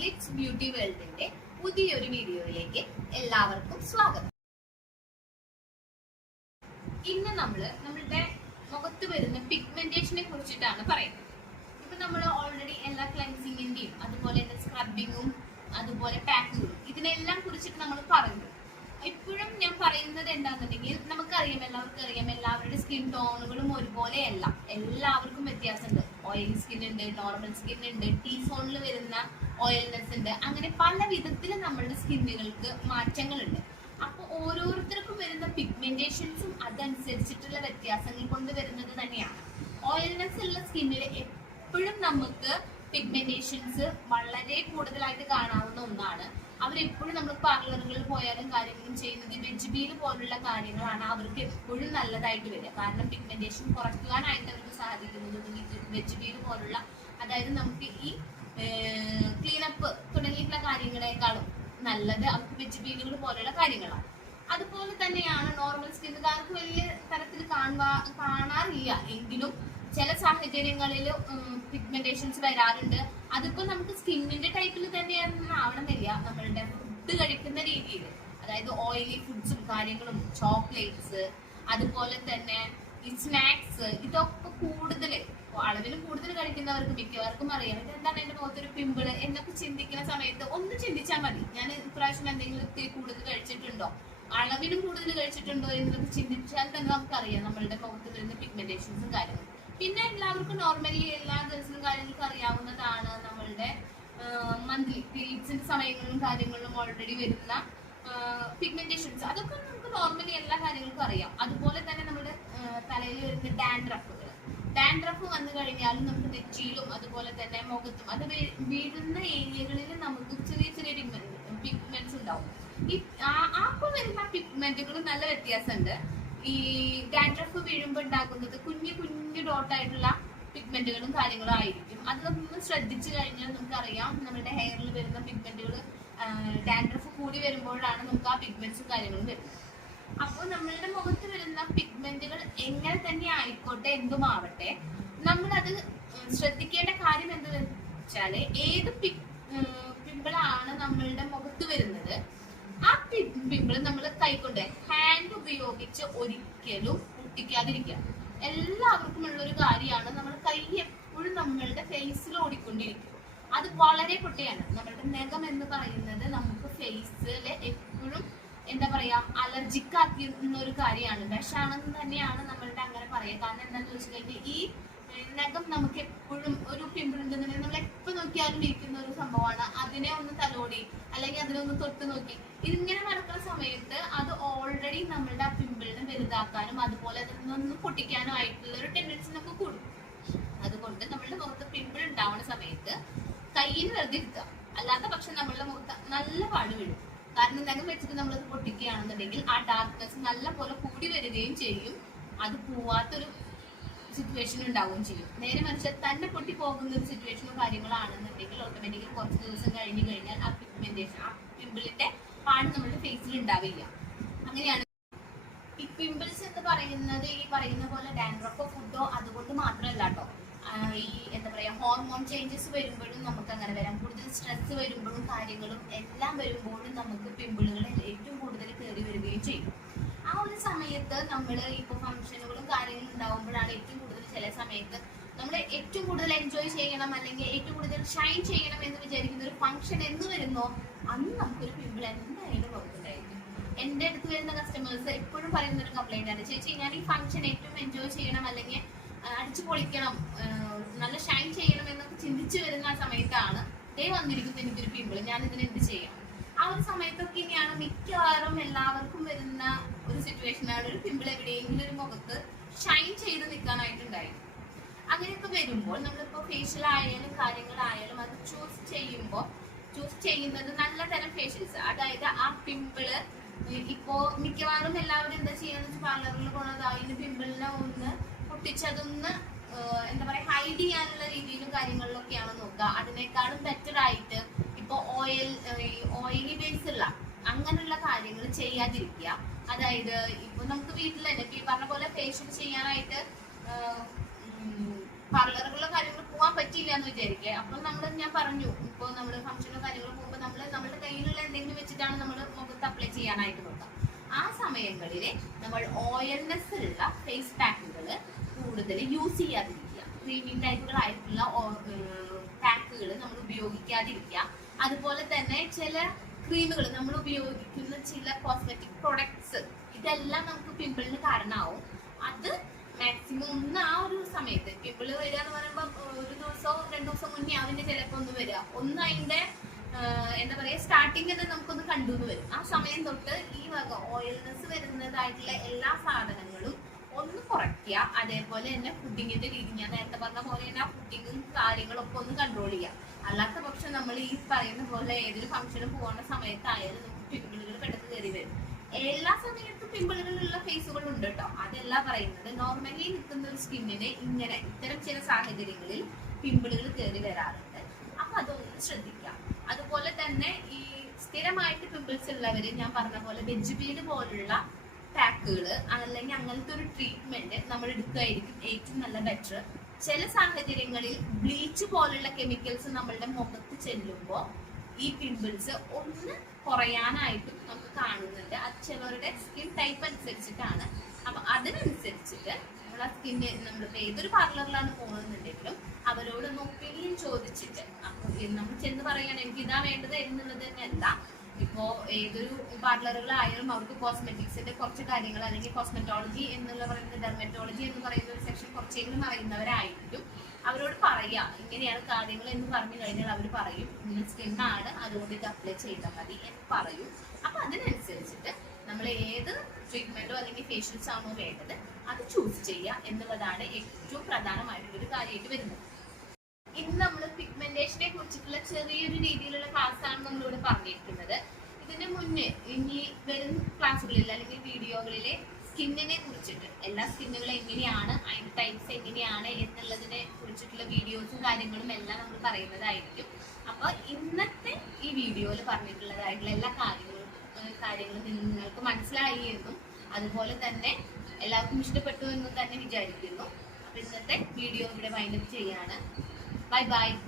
Glitz beauty വേൾഡിന്റെ പുതിയൊരു വീഡിയോയിലേക്ക് എല്ലാവർക്കും സ്വാഗതം. ഇന്ന് നമ്മളുടെ മുഖത്ത് വരുന്ന പിഗ്മെന്റേഷനെ കുറിച്ചിട്ടാണ് പറയുന്നത്. ഇപ്പൊ നമ്മൾ ഓൾറെഡി എല്ലാ ക്ലെൻസിങ്ങിന്റെയും അതുപോലെ തന്നെ സ്ക്രബിങ്ങും അതുപോലെ പാക്കിങ്ങും ഇതിനെല്ലാം കുറിച്ചിട്ട് നമ്മൾ പറഞ്ഞു. ഇപ്പോഴും ഞാൻ പറയുന്നത് എന്താണെന്നുണ്ടെങ്കിൽ നമുക്കറിയാം, എല്ലാവർക്കും അറിയാം, എല്ലാവരുടെ സ്കിൻ ടോണുകളും ഒരുപോലെയല്ല, എല്ലാവർക്കും വ്യത്യാസമുണ്ട്. ഓയിലി സ്കിൻ ഉണ്ട്, നോർമൽ സ്കിൻ ഉണ്ട്, ടീ സോണിൽ വരുന്ന ഓയിൽനെസ് ഉണ്ട്, അങ്ങനെ പല വിധത്തിൽ നമ്മളുടെ സ്കിന്നുകൾക്ക് മാറ്റങ്ങളുണ്ട്. അപ്പോൾ ഓരോരുത്തർക്കും വരുന്ന പിഗ്മെന്റേഷൻസും അതനുസരിച്ചിട്ടുള്ള വ്യത്യാസങ്ങൾ കൊണ്ട് വരുന്നത് തന്നെയാണ്. ഓയിൽനെസ് ഉള്ള സ്കിന്നിൽ എപ്പോഴും നമുക്ക് പിഗ്മെന്റേഷൻസ് വളരെ കൂടുതലായിട്ട് കാണാവുന്ന ഒന്നാണ്. അവരെപ്പോഴും നമ്മൾ പാർലറുകളിൽ പോയാലും കാര്യങ്ങളും ചെയ്യുന്നത് വെജിബീൽ പോലുള്ള കാര്യങ്ങളാണ് അവർക്ക് എപ്പോഴും നല്ലതായിട്ട് വരിക. കാരണം പിഗ്മെന്റേഷൻ കുറയ്ക്കുവാനായിട്ട് അവർക്ക് സാധിക്കുന്നത് വെജിബീൽ പോലുള്ള, അതായത് നമുക്ക് ഈ ക്ലീനപ്പ് തുടങ്ങിയിട്ടുള്ള കാര്യങ്ങളെക്കാളും നല്ലത് അവർക്ക് വെജിബീലുകൾ പോലുള്ള കാര്യങ്ങളാണ്. അതുപോലെ തന്നെയാണ് നോർമൽ സ്കിന്നുകാർക്ക് വലിയ തരത്തിൽ കാണാറില്ല, എങ്കിലും ചില സാഹചര്യങ്ങളിൽ പിഗ്മെന്റേഷൻസ് വരാറുണ്ട്. അതിപ്പോ നമുക്ക് സ്കിന്നിന്റെ ടൈപ്പിൽ തന്നെയൊന്നും ആവണമെന്നില്ല, നമ്മളുടെ ഫുഡ് കഴിക്കുന്ന രീതിയിൽ, അതായത് ഓയിലി ഫുഡ്സും കാര്യങ്ങളും, ചോക്ലേറ്റ്സ്, അതുപോലെ തന്നെ ഈ സ്നാക്സ്, ഇതൊക്കെ കൂടുതൽ അളവിൽ കൂടുതൽ കഴിക്കുന്നവർക്ക് മിക്കവർക്കും അറിയാം ഇതെന്താണ് എന്റെ മുഖത്തൊരു പിമ്പിള് എന്നൊക്കെ ചിന്തിക്കുന്ന സമയത്ത് ഒന്ന് ചിന്തിച്ചാൽ മതി, ഞാൻ ഇപ്രാവശ്യം എന്തെങ്കിലും കൂടുതൽ കഴിച്ചിട്ടുണ്ടോ, അളവിലും കൂടുതൽ കഴിച്ചിട്ടുണ്ടോ എന്നൊക്കെ ചിന്തിച്ചാൽ തന്നെ നമുക്കറിയാം നമ്മളുടെ മുഖത്ത് വരുന്ന പിഗ്മെന്റേഷൻസും കാര്യങ്ങളും. പിന്നെ എല്ലാവർക്കും നോർമലി എല്ലാ ദിവസവും കാര്യങ്ങൾക്ക് അറിയാവുന്നതാണ് നമ്മളുടെ മന്ത്ലി പീരീഡ്സിന്റെ സമയങ്ങളിലും കാര്യങ്ങളിലും ഓൾറെഡി വരുന്ന പിഗ്മെന്റേഷൻസ്. അതൊക്കെ നമുക്ക് നോർമലി എല്ലാ കാര്യങ്ങൾക്കും അറിയാം. അതുപോലെ തന്നെ നമ്മുടെ തലയിൽ വരുന്ന ഡാൻഡ്രഫ് വന്നു കഴിഞ്ഞാലും നമുക്ക് നെറ്റിയിലും അതുപോലെ തന്നെ മുഖത്തും അത് വീഴുന്ന ഏരിയകളിൽ നമുക്ക് ചെറിയ ചെറിയ പിഗ്മെന്റ്സ് ഉണ്ടാവും. ഈ അപ്പോൾ വരുന്ന പിഗ്മെന്റുകളും നല്ല വ്യത്യാസമുണ്ട്. ഈ ഡാൻഡ്രഫ് വീഴുമ്പോൾ ഉണ്ടാക്കുന്നത് കുഞ്ഞു കുഞ്ഞു ഡോട്ടായിട്ടുള്ള പിഗ്മെന്റുകളും കാര്യങ്ങളും ആയിരിക്കും. അത് നമ്മൾ ശ്രദ്ധിച്ചു കഴിഞ്ഞാൽ നമുക്കറിയാം നമ്മുടെ ഹെയറിൽ വരുന്ന പിഗ്മെന്റുകൾ ഡാൻഡ്രഫ് കൂടി വരുമ്പോഴാണ് നമുക്ക് ആ പിഗ്മെന്റ്സും കാര്യങ്ങളും വരുന്നത്. അപ്പോൾ നമ്മളുടെ മുഖത്ത് വരുന്ന പിഗ്മെന്റുകൾ എങ്ങനെ തന്നെ ആയിക്കോട്ടെ, എന്തുമാവട്ടെ, നമ്മളത് ശ്രദ്ധിക്കേണ്ട കാര്യം എന്ത് വെച്ചാല് ഏത് പിമ്പിളാണ് നമ്മളുടെ മുഖത്ത് വരുന്നത്, ആ പിമ്പിൾ നമ്മൾ കൈകൊണ്ട് ഹാൻഡ് ഉപയോഗിച്ച് ഒരിക്കലും പൊട്ടിക്കാതിരിക്കുക. എല്ലാവർക്കും ഉള്ള ഒരു കാര്യമാണ്, നമ്മൾ കൈ എപ്പോഴും നമ്മളുടെ ഫേസിൽ ഓടിക്കൊണ്ടിരിക്കും. അത് വളരെ പൊട്ടിയാണ്. നമ്മളുടെ നഖം എന്ന് പറയുന്നത് നമുക്ക് ഫേസില് എപ്പോഴും എന്താ പറയാ അലർജിക്ക് ആക്കുന്ന ഒരു കാര്യമാണ്, വിഷാണെന്ന് തന്നെയാണ് നമ്മളുടെ അങ്ങനെ പറയുക. കാരണം എന്താണെന്ന് ചോദിച്ചു കഴിഞ്ഞാൽ ഈ നഖം നമുക്ക് എപ്പോഴും ഒരു പിമ്പിൾ ഉണ്ടെന്നുണ്ടെങ്കിൽ നമ്മൾ എപ്പോ നോക്കിയാലും ഇരിക്കുന്ന ഒരു സംഭവമാണ്. അതിനെ ഒന്ന് തലോടി അല്ലെങ്കിൽ അതിനെ ഒന്ന് തൊട്ട് നോക്കി ഇതിങ്ങനെ നടക്കുന്ന സമയത്ത് അത് ഓൾറെഡി നമ്മളുടെ ആ പിമ്പിളിനെ വലുതാക്കാനും അതുപോലെ അതിനൊന്ന് പൊട്ടിക്കാനും ആയിട്ടുള്ള ഒരു ടെൻഡൻസി നമുക്ക് കൂടും. അതുകൊണ്ട് നമ്മളുടെ മുഖത്ത് പിമ്പിൾ ഉണ്ടാവുന്ന സമയത്ത് കയ്യിൽ വെറുതെ ഇരുത്തുക, അല്ലാത്ത പക്ഷം നമ്മളുടെ മുഖത്ത് നല്ല പാട് വീഴും. കാരണം നഖം വെച്ചിട്ട് നമ്മളത് പൊട്ടിക്കുകയാണെന്നുണ്ടെങ്കിൽ ആ ഡാർക്ക്നെസ് നല്ല പോലെ കൂടി വരികയും ചെയ്യും, അത് പോവാത്തൊരു സിറ്റുവേഷൻ ഉണ്ടാവുകയും ചെയ്യും. നേരെ മറിച്ച് തന്നെ പൊട്ടി പോകുന്ന ഒരു സിറ്റുവേഷനോ കാര്യങ്ങളാണെന്നുണ്ടെങ്കിൽ ഓട്ടോമാറ്റിക്കലി കുറച്ച് ദിവസം കഴിഞ്ഞു കഴിഞ്ഞാൽ ആ പിഗ്മെന്റേഷൻ, ആ പിമ്പിളിന്റെ പാട് നമ്മുടെ ഫേസിൽ ഉണ്ടാവില്ല. അങ്ങനെയാണ് ഈ പിമ്പിൾസ് എന്ന് പറയുന്നത്. ഈ പറയുന്ന പോലെ ഡാൻഡ്രഫോ ഫുഡോ അതുകൊണ്ട് മാത്രമല്ല കേട്ടോ, ഈ എന്താ പറയാ ഹോർമോൺ ചേഞ്ചസ് വരുമ്പോഴും നമുക്ക് അങ്ങനെ വരാം. കൂടുതൽ സ്ട്രെസ് വരുമ്പോഴും കാര്യങ്ങളും എല്ലാം വരുമ്പോഴും നമുക്ക് പിമ്പിളുകൾ ഏറ്റവും കൂടുതൽ കയറി വരികയും ചെയ്യും. ആ ഒരു സമയത്ത് നമ്മൾ ഇപ്പൊ ഫംഗ്ഷനുകളും കാര്യങ്ങളും ഉണ്ടാവുമ്പോഴാണ് ഏറ്റവും കൂടുതൽ ചില സമയത്ത് നമ്മൾ ഏറ്റവും കൂടുതൽ എൻജോയ് ചെയ്യണം അല്ലെങ്കിൽ ഏറ്റവും കൂടുതൽ ഷൈൻ ചെയ്യണം എന്ന് വിചാരിക്കുന്ന ഒരു ഫംഗ്ഷൻ എന്ന് വരുന്നോ അന്ന് നമുക്കൊരു പിമ്പിൾ എന്തായാലും പുറത്തുണ്ടായിരിക്കും. എൻ്റെ അടുത്ത് വരുന്ന കസ്റ്റമേഴ്സ് എപ്പോഴും പറയുന്ന ഒരു കംപ്ലൈന്റ് ആണ്, ചേച്ചി ഞാൻ ഈ ഫംഗ്ഷൻ ഏറ്റവും എൻജോയ് ചെയ്യണം അല്ലെങ്കിൽ അടിച്ചു പൊളിക്കണം, നല്ല ഷൈൻ ചെയ്യണം എന്നൊക്കെ ചിന്തിച്ചു വരുന്ന ആ സമയത്താണ് വന്നിരിക്കുന്നത് എനിക്കൊരു പിമ്പിൾ, ഞാൻ ഇതിന് എന്ത് ചെയ്യാം. ആ ഒരു സമയത്തൊക്കെ ഇനിയാണ് മിക്കവാറും എല്ലാവർക്കും വരുന്ന ഒരു സിറ്റുവേഷനാണ് ഒരു പിമ്പിൾ എവിടെയെങ്കിലും ഒരു മുഖത്ത് ഷൈൻ ചെയ്ത് നിൽക്കാനായിട്ടുണ്ടായി. അങ്ങനെയൊക്കെ വരുമ്പോൾ നമ്മളിപ്പോൾ ഫേഷ്യൽ ആയാലും കാര്യങ്ങളായാലും അത് ചൂസ് ചെയ്യുന്നത് നല്ല തരം ഫേഷ്യൽസ്, അതായത് ആ പിമ്പിള് ഇപ്പോ മിക്കവാറും എല്ലാവരും എന്താ ചെയ്യാന്ന് വെച്ചാൽ പാർലറിൽ പോണത് അതിന് പിമ്പിളിനെ ഒന്ന് പൊട്ടിച്ചതൊന്ന് എന്താ പറയാ ഹൈഡ് ചെയ്യാനുള്ള രീതിയിലും കാര്യങ്ങളിലൊക്കെയാണ് നോക്കുക. അതിനേക്കാളും ബെറ്റർ ആയിട്ട് ഇപ്പൊ ഓയിലി ബേസ് ഉള്ള അങ്ങനെയുള്ള കാര്യങ്ങൾ ചെയ്യാതിരിക്കുക. അതായത് ഇപ്പൊ നമുക്ക് വീട്ടിൽ തന്നെ ഈ പറഞ്ഞ പോലെ ഫേഷ്യൽ ചെയ്യാനായിട്ട് പാർലറുകളോ കാര്യങ്ങൾ പോകാൻ പറ്റിയില്ല എന്ന് വിചാരിക്കുക. അപ്പൊ ഞാൻ പറഞ്ഞു, ഇപ്പൊ നമ്മൾ ഫംഗ്ഷനോ കാര്യങ്ങളോ പോകുമ്പോൾ നമ്മുടെ കയ്യിലുള്ള എന്തെങ്കിലും വെച്ചിട്ടാണ് നമ്മൾ മുഖത്ത് അപ്ലൈ ചെയ്യാനായിട്ട് നോക്കുക. ആ സമയങ്ങളിൽ നമ്മൾ ഓയിൽനെസ് ഉള്ള ഫേസ് പാക്കുകൾ കൂടുതൽ യൂസ് ചെയ്യാതിരിക്കുക. ക്രീമിംഗ് ടൈപ്പുകളായിട്ടുള്ള പാക്കുകൾ നമ്മൾ ഉപയോഗിക്കാതിരിക്കുക. അതുപോലെ തന്നെ ചില ക്രീമുകൾ നമ്മൾ ഉപയോഗിക്കുന്ന ചില കോസ്മെറ്റിക് പ്രൊഡക്ട്സ് ഇതെല്ലാം നമുക്ക് പിമ്പിളിന് കാരണമാവും. അത് മാക്സിമം ഒന്ന് ആ ഒരു സമയത്ത് പിമ്പിള് വരിക എന്ന് പറയുമ്പോൾ ഒരു ദിവസമോ 2 ദിവസം മുന്നേ അതിന്റെ ചിലപ്പോൾ ഒന്ന് വരിക, ഒന്ന് അതിന്റെ എന്താ പറയാ സ്റ്റാർട്ടിങ് തന്നെ നമുക്കൊന്ന് കണ്ടുന്ന് വരും. ആ സമയം തൊട്ട് ഈ വക ഓയിൽനെസ് വരുന്നതായിട്ടുള്ള എല്ലാ സാധനങ്ങളും ഒന്ന് കുറയ്ക്കുക. അതേപോലെ തന്നെ ഫുഡിങ്ങിന്റെ രീതി ഞാൻ നേരത്തെ പറഞ്ഞ പോലെ തന്നെ ആ ഫുഡിങ്ങും കാര്യങ്ങളൊക്കെ ഒന്ന് കൺട്രോൾ ചെയ്യുക. അല്ലാത്ത പക്ഷം നമ്മൾ ഈ പറയുന്ന പോലെ ഏതൊരു ഫംഗ്ഷനും പോകുന്ന സമയത്തായാലും നമുക്ക് പിമ്പിളുകൾ പെട്ടെന്ന് കയറി വരും. എല്ലാ സമയത്തും പിമ്പിളുകളുള്ള ഫേസുകൾ ഉണ്ട് കേട്ടോ, അതല്ല പറയുന്നത്. നോർമലി നിൽക്കുന്ന ഒരു സ്കിന്നിന് ഇങ്ങനെ ഇത്തരം ചില സാഹചര്യങ്ങളിൽ പിമ്പിളുകൾ കയറി വരാറുണ്ട്. അപ്പൊ അതൊന്ന് ശ്രദ്ധിക്കാം. അതുപോലെ തന്നെ ഈ സ്ഥിരമായിട്ട് പിമ്പിൾസ് ഉള്ളവര് ഞാൻ പറഞ്ഞ പോലെ വെജിബീഡ് പോലുള്ള പാക്കുകൾ അല്ലെങ്കിൽ അങ്ങനത്തെ ഒരു ട്രീറ്റ്മെന്റ് നമ്മൾ എടുക്കുകയായിരിക്കും ഏറ്റവും നല്ല ബെറ്റർ. ചില സാഹചര്യങ്ങളിൽ ബ്ലീച്ച് പോലുള്ള കെമിക്കൽസ് നമ്മളുടെ മുഖത്ത് ചെല്ലുമ്പോൾ ഈ പിമ്പിൾസ് ഒന്ന് കുറയാനായിട്ടും നമുക്ക് കാണുന്നുണ്ട്. അത് ചിലവരുടെ സ്കിൻ ടൈപ്പ് അനുസരിച്ചിട്ടാണ്. അപ്പൊ അതിനനുസരിച്ചിട്ട് നമ്മൾ ആ സ്കിന്ന് നമ്മളിപ്പോ ഏതൊരു പാർലറിലാണ് പോകുന്നുണ്ടെങ്കിലും അവരോടൊന്ന് ഒപ്പീനിയൻ ചോദിച്ചിട്ട്, അപ്പൊ നമ്മൾ ചെന്ന് പറയുകയാണ് എനിക്ക് ഇതാ വേണ്ടത് എന്നുള്ളത് തന്നെ അല്ല. ഇപ്പോ ഏതൊരു പാർലറുകളായാലും അവർക്ക് കോസ്മെറ്റിക്സിന്റെ കുറച്ച് കാര്യങ്ങൾ അല്ലെങ്കിൽ കോസ്മെറ്റോളജി എന്നുള്ള പറയുന്നത് ഡെർമറ്റോളജി എന്ന് പറയുന്ന ഒരു സെക്ഷൻ കുറച്ചെങ്കിലും അറിയുന്നവരായിരിക്കും. അവരോട് പറയാ ഇങ്ങനെയാണ് കാര്യങ്ങൾ എന്ന് പറഞ്ഞു കഴിഞ്ഞാൽ അവർ പറയും ഇന്ന സ്കിന്നാണ് അതുകൊണ്ട് ഇത് അപ്ലൈ ചെയ്താൽ മതി എന്ന് പറയും. അപ്പൊ അതിനനുസരിച്ചിട്ട് നമ്മൾ ഏത് ട്രീറ്റ്മെന്റോ അല്ലെങ്കിൽ ഫേഷ്യൽസ് ആണോ വേണ്ടത് അത് ചൂസ് ചെയ്യുക എന്നുള്ളതാണ് ഏറ്റവും പ്രധാനമായിട്ടുള്ളൊരു കാര്യമായിട്ട് വരുന്നത്. ഇന്ന് നമ്മൾ പിഗ്മെന്റേഷനെ കുറിച്ചിട്ടുള്ള ചെറിയൊരു രീതിയിലുള്ള ക്ലാസ് ആണ് നമ്മളിവിടെ പറഞ്ഞിരിക്കുന്നത്. ഇതിന് മുന്നേ ഇനി വരും ക്ലാസ്സുകളിൽ അല്ലെങ്കിൽ വീഡിയോകളിലെ സ്കിന്നിനെ കുറിച്ചിട്ട് എല്ലാ സ്കിന്നുകളും എങ്ങനെയാണ് അതിന്റെ ടൈപ്സ് എങ്ങനെയാണ് എന്നുള്ളതിനെ കുറിച്ചിട്ടുള്ള വീഡിയോസും കാര്യങ്ങളും എല്ലാം നമ്മൾ പറയുന്നതായിരിക്കും. അപ്പൊ ഇന്നത്തെ ഈ വീഡിയോയിൽ പറഞ്ഞിട്ടുള്ളതായിട്ടുള്ള എല്ലാ കാര്യങ്ങളും നിങ്ങൾക്ക് മനസ്സിലായി എന്നും അതുപോലെ തന്നെ എല്ലാവർക്കും ഇഷ്ടപ്പെട്ടു എന്നും തന്നെ വിചാരിക്കുന്നു. അപ്പൊ ഇന്നത്തെ വീഡിയോ ഇവിടെ വൈൻഡപ്പ് ചെയ്യാണ്. Bye bye.